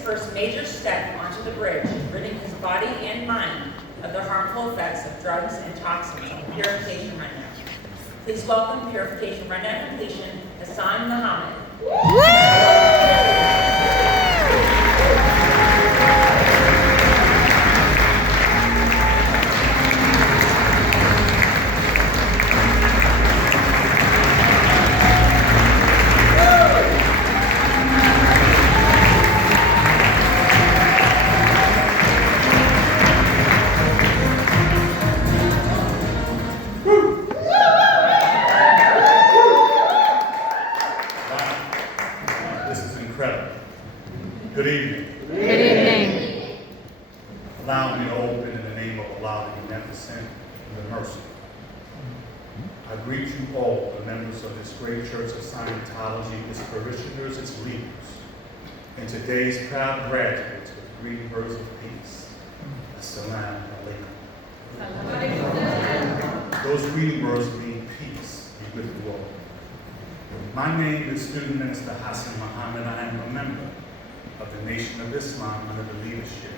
first major step onto the bridge, ridding his body and mind of the harmful effects of drugs and toxins on Purification Rundown. Please welcome Purification Rundown completion, Hassan Muhammad. Good evening. Good evening. Allow me to open in the name of Allah, the Beneficent and the Merciful. I greet you all, the members of this great church of Scientology, its parishioners, its leaders, and today's proud graduates with greeting words of peace. Assalamu alaikum. Those greeting words mean peace be with you all. My name is Student Minister Hassan Muhammad. I am a member of the Nation of Islam under the leadership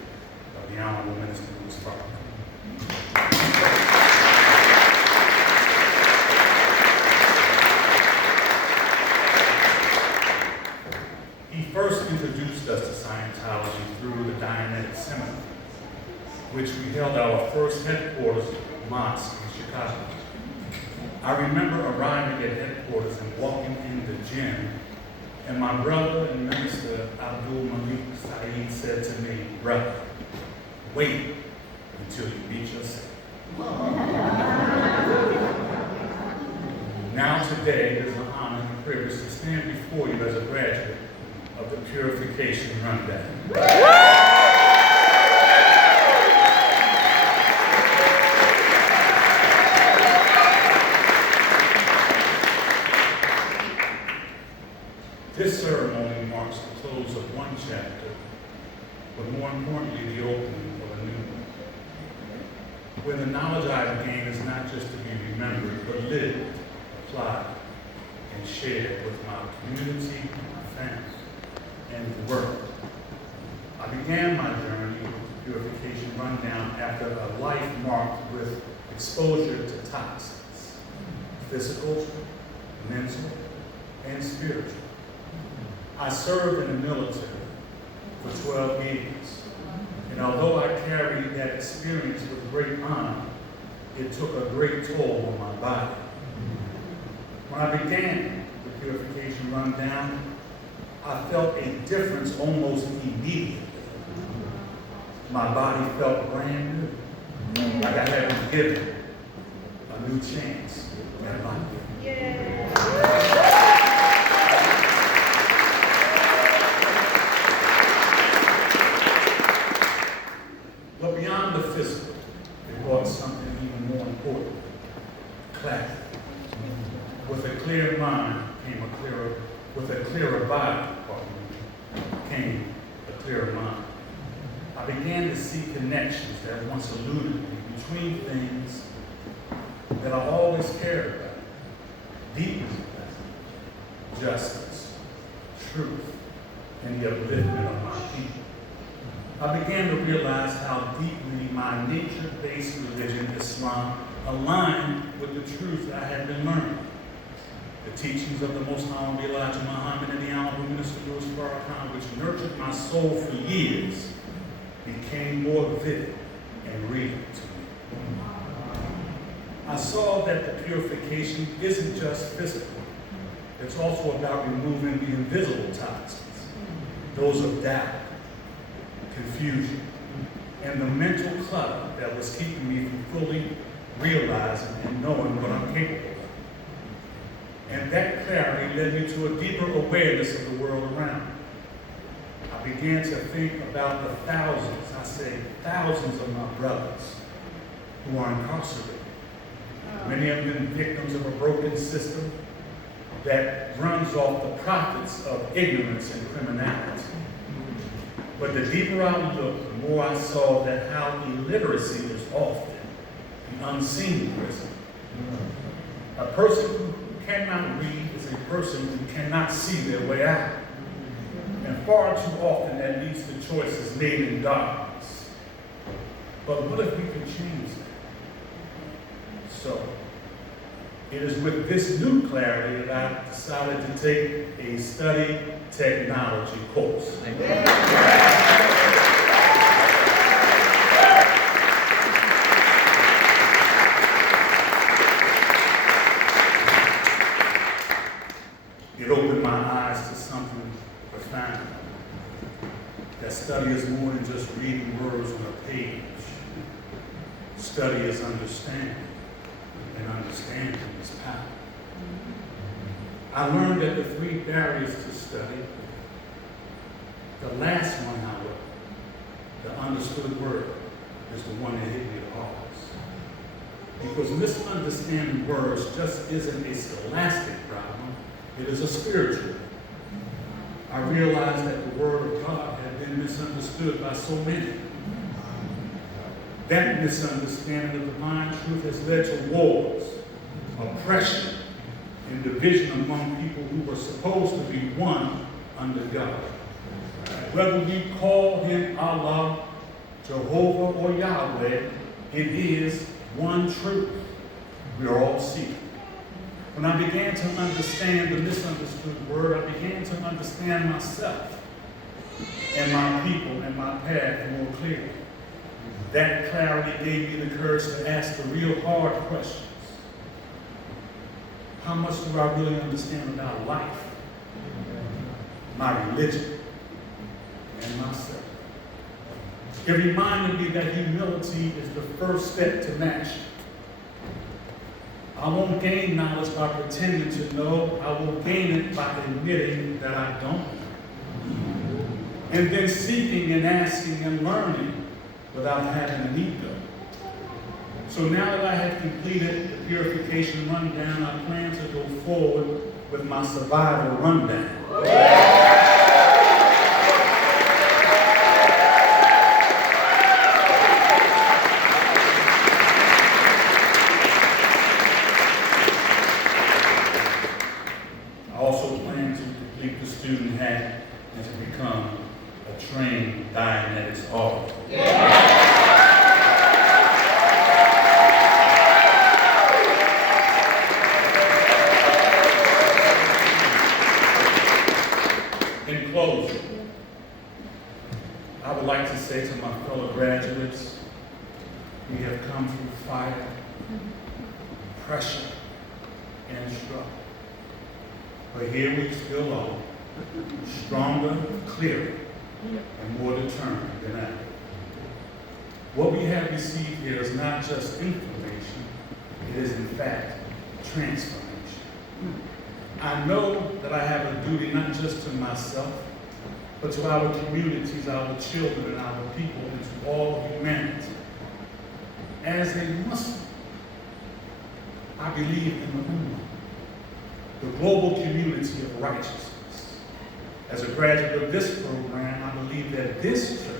of the Honorable Minister Louis Farrakhan. He first introduced us to Scientology through the Dianetic Seminary, which we held our first headquarters mosque in Chicago. I remember arriving at headquarters and walking in the gym, and my brother and Minister Abdul Malik Saeed said to me, "Brother, wait until you meet yourself." Now today, it is an honor and a privilege to stand before you as a graduate of the Purification Rundown. This ceremony marks the close of one chapter, but more importantly, the opening of a new one, where the knowledge I've gained is not just to be remembered, but lived, applied, and shared with my community, my family, and the world. I began my journey with the Purification Rundown after a life marked with exposure to toxins, physical, mental, and spiritual. I served in the military for 12 years, and although I carried that experience with great honor, it took a great toll on my body. When I began the Purification Rundown, I felt a difference almost immediately. My body felt brand new, like I had been given a new chance at life. But beyond the physical, it brought something even more important: clarity. With a clear mind came with a clearer body, came a clearer mind. I began to see connections that once eluded me between things that I always cared about: deep respect, justice, truth, and the upliftment of my people. I began to realize how deeply my nature-based religion, Islam, aligned with the truth I had been learning. The teachings of the Most Honorable Elijah Muhammad and the Honorable Minister Louis Farrakhan, which nurtured my soul for years, became more vivid and real to me. I saw that the purification isn't just physical. It's also about removing the invisible toxins, those of doubt, confusion, and the mental clutter that was keeping me from fully realizing and knowing what I'm capable of. And that clarity led me to a deeper awareness of the world around me. I began to think about the thousands, I say thousands of my brothers who are incarcerated. Many of them victims of a broken system that runs off the profits of ignorance and criminality. But the deeper I looked, the more I saw that how illiteracy is often the unseen prison. A person who cannot read is a person who cannot see their way out. And And far too often that leads to choices made in darkness. But what if we could change that? So, it is with this new clarity that I decided to take a study technology course. It opened my eyes to something profound. That study is more than just reading words on a page. Study is understanding, and understanding is power. I learned that the 3 barriers to study, the last one, however, the understood word, is the one that hit me the hardest. Because misunderstanding words just isn't a scholastic problem, it is a spiritual. I realized that the word of God had been misunderstood by so many. That misunderstanding of divine truth has led to wars, oppression, and division among people who were supposed to be one under God. Whether we call him Allah, Jehovah, or Yahweh, it is one truth. We are all seeking. When I began to understand the misunderstood word, I began to understand myself and my people and my path more clearly. That clarity gave me the courage to ask the real hard questions. How much do I really understand about life, my religion, and myself? It reminded me that humility is the first step to mastery. I won't gain knowledge by pretending to know. I will gain it by admitting that I don't know. And then seeking and asking and learning without having an ego. So now that I have completed the purification rundown, I plan to go forward with my survival rundown. I also plan to complete the student hat and to become a trained Dianetics auditor. In closing, I would like to say to my fellow graduates, we have come through fire, pressure, and struggle. But here we still are, stronger, clearer, and more determined than ever. What we have received here is not just information, it is in fact transformation. I know that I have a duty not just to myself, but to our communities, our children, and our people, and to all humanity. As a Muslim, I believe in the Ummah, the global community of righteousness. As a graduate of this program, I believe that this church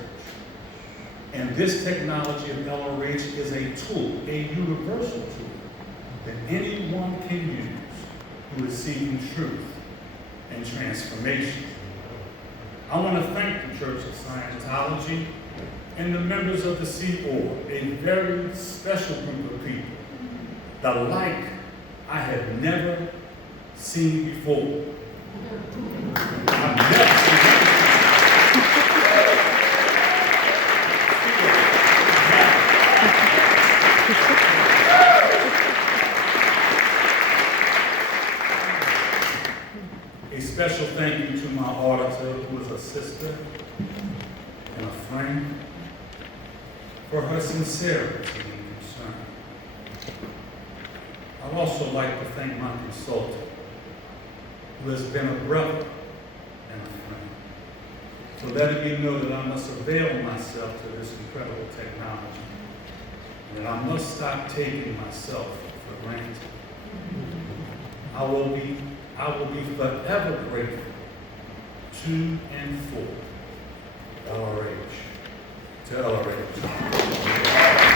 and this technology of LRH is a tool, a universal tool, that anyone can use who is seeking truth and transformation. I want to thank the Church of Scientology and the members of the COS, a very special group of people, the like I have never seen before. I've never seen A special thank you to my auditor, who is a sister and a friend, for her sincerity and concern. I'd also like to thank my consultant, who has been a brother and a friend, for letting me know that I must avail myself to this incredible technology, and that I must stop taking myself for granted. I will be forever grateful to and for LRH. To LRH.